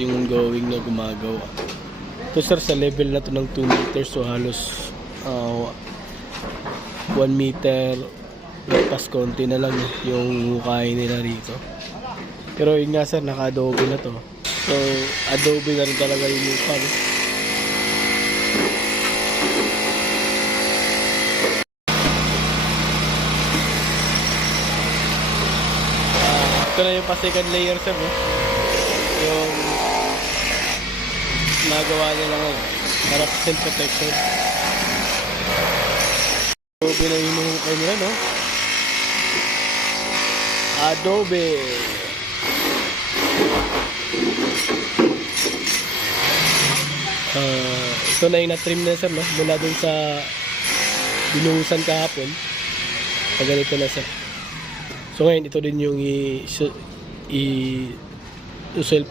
ito yung going na gumagawa. Ito sir, sa level na to ng 2 meters, so halos 1 meter pas konti na lang yung hukayin nila rito. Pero yun nga sir, naka-adobe na to. So adobe na rin talaga yung lupa, no? Ito na yung pa-second layer sir, no? Yung nagawa nila ngayon para self protection. Adobe na yung hukay nila, no? Adobe. Ito na yung na-trim na sir, no? Mula dun sa binuhusan kahapon. Pag ganito na sir. So ngayon, ito din yung i-self